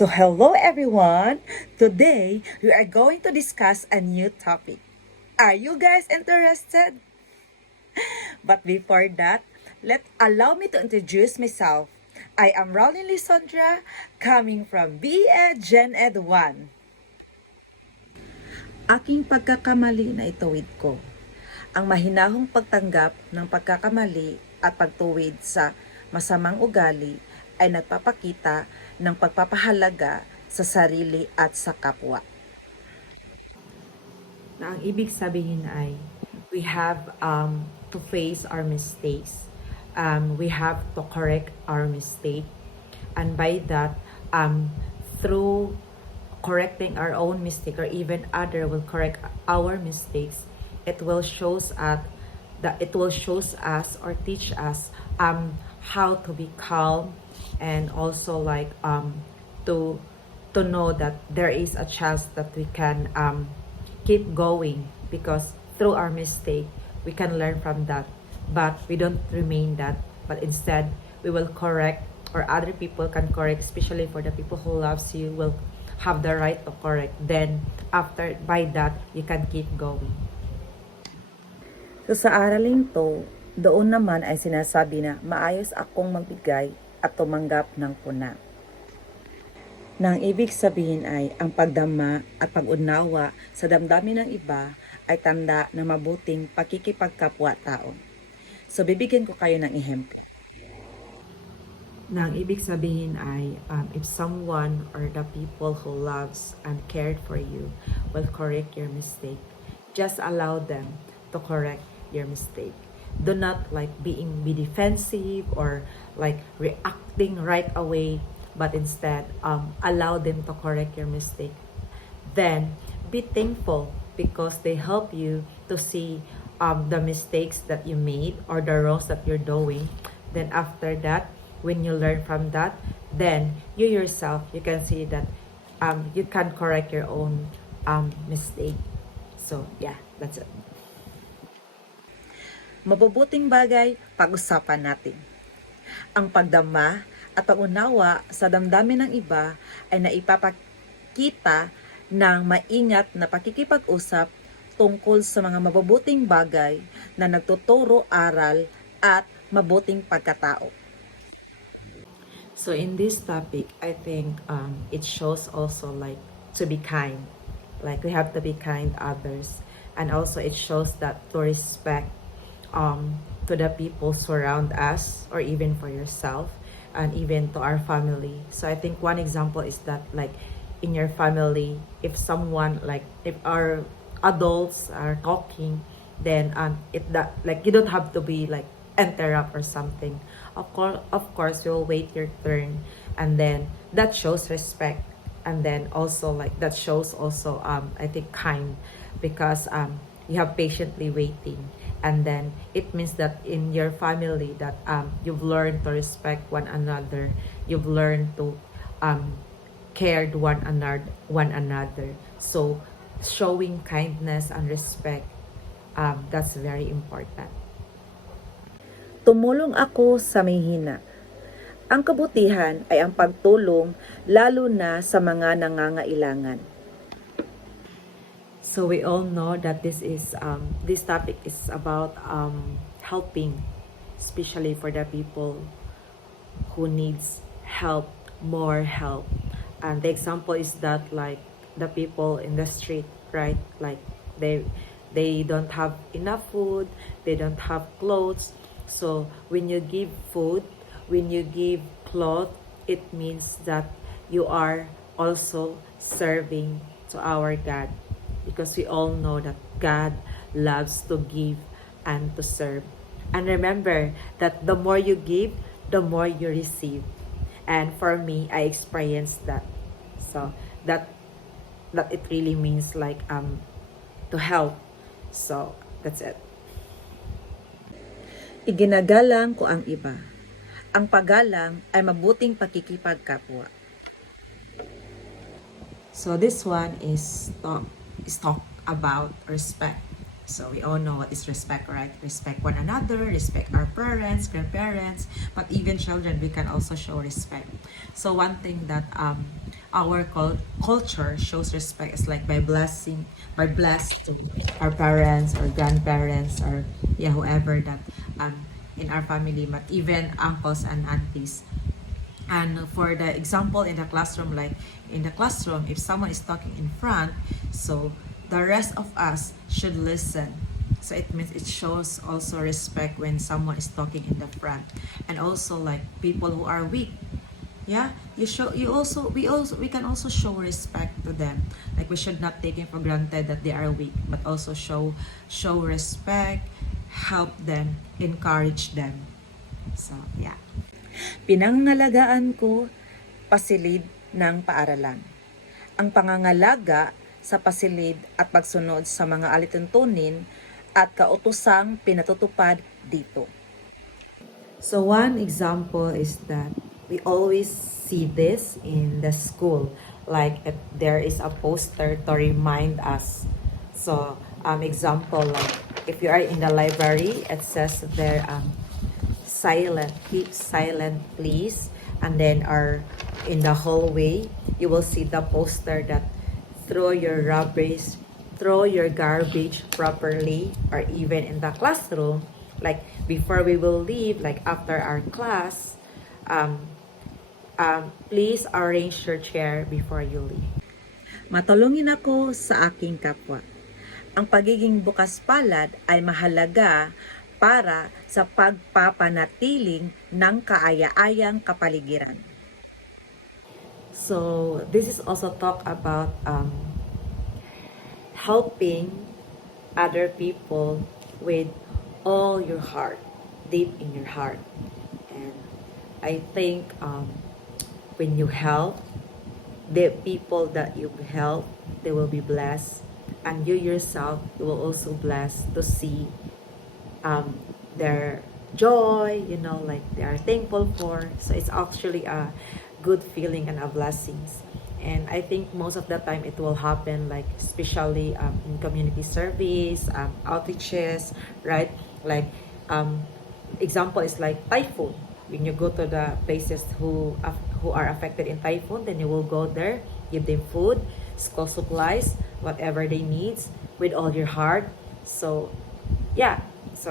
So hello everyone! Today, we are going to discuss a new topic. Are you guys interested? But before that, allow me to introduce myself. I am Rowling Lisondra, coming from BE Gen Ed 1. Aking pagkakamali na ituwid ko. Ang mahinahong pagtanggap ng pagkakamali at pagtuwid sa masamang ugali ay nagpapakita ng pagpapahalaga sa sarili at sa kapwa. Na ang ibig sabihin ay we have to face our mistakes. We have to correct our mistake. And by that, through correcting our own mistake or even other will correct our mistakes, it will shows us or teach us how to be calm and also to know that there is a chance that we can keep going, because through our mistake we can learn from that, but we don't remain that, but instead we will correct, or other people can correct, especially for the people who loves you will have the right to correct. Then after, by that, you can keep going. So sa aralin to, doon naman ay sinasabi na maayos akong magbigay at tumanggap ng puna. Nang ibig sabihin ay ang pagdama at pag-unawa sa damdamin ng iba ay tanda ng mabuting pakikipagkapwa-tao. So bibigyan ko kayo ng ehemplo. Nang ibig sabihin ay if someone or the people who loves and cared for you will correct your mistake, just allow them to correct your mistake. Do not be defensive or reacting right away, but instead allow them to correct your mistake. Then be thankful because they help you to see the mistakes that you made or the wrongs that you're doing. Then after that, when you learn from that, then you yourself, you can see that you can correct your own mistake. So yeah, that's it. Mabubuting bagay, pag-usapan natin. Ang pagdama at pag-unawa sa damdamin ng iba ay naipapakita ng maingat na pakikipag-usap tungkol sa mga mabubuting bagay na nagtuturo aral at mabuting pagkatao. So in this topic, I think it shows also to be kind. We have to be kind to others. And also it shows that to respect to the people surround us, or even for yourself, and even to our family. So I think one example is that in your family, if someone if our adults are talking, then you don't have to be interrupt or something. Of course you'll wait your turn, and then that shows respect, and then also that shows also I think kind, because you have patiently waiting, and then it means that in your family that you've learned to respect one another, you've learned to care one another. So showing kindness and respect, that's very important. Tumulong ako sa may hina. Ang kabutihan ay ang pagtulong, lalo na sa mga nangangailangan. So we all know that this topic is about helping, especially for the people who needs help, more help. And the example is that the people in the street, right? They don't have enough food, they don't have clothes. So when you give food, when you give cloth, it means that you are also serving to our God, because we all know that God loves to give and to serve. And remember that the more you give, the more you receive. And for me, I experienced that. So that it really means to help. So that's it. Iginagalang ko ang iba. Ang paggalang ay mabuting pakikipagkapwa. So this one is talk about respect. So we all know what is respect, right? Respect one another, respect our parents, grandparents, but even children, we can also show respect. So one thing that our culture shows respect is like by blessing, by blessed to our parents or grandparents or yeah, whoever that in our family, but even uncles and aunties. And for the example in the classroom, like in the classroom, if someone is talking in front, so the rest of us should listen. So it means it shows also respect when someone is talking in the front. And also like people who are weak, yeah, we can also show respect to them. Like we should not take it for granted that they are weak, but also show respect, help them, encourage them. So yeah. Pinangangalagaan ko pasilid ng paaralan. Ang pangangalaga sa pasilid at pagsunod sa mga alituntunin at kautosang pinatutupad dito. So one example is that we always see this in the school, like if there is a poster to remind us. So example, like if you are in the library, it says there silent, keep silent please, and then in the hallway you will see the poster that throw your garbage properly, or even in the classroom, like before we will leave, like after our class, please arrange your chair before you leave. Matulungin ako sa aking kapwa. Ang pagiging bukas palad ay mahalaga para sa pagpapanatiling ng kaaya-ayang kapaligiran. So this is also talk about helping other people with all your heart, deep in your heart. And I think when you help the people that you help, they will be blessed, and you yourself, you will also blessed to see their joy, you know, like they are thankful for. So it's actually a good feeling and a blessings. And I think most of the time it will happen, like especially in community service, outreaches, right? Like example is like typhoon. When you go to the places who are affected in typhoon, then you will go there, give them food, school supplies, whatever they need, with all your heart. So yeah, so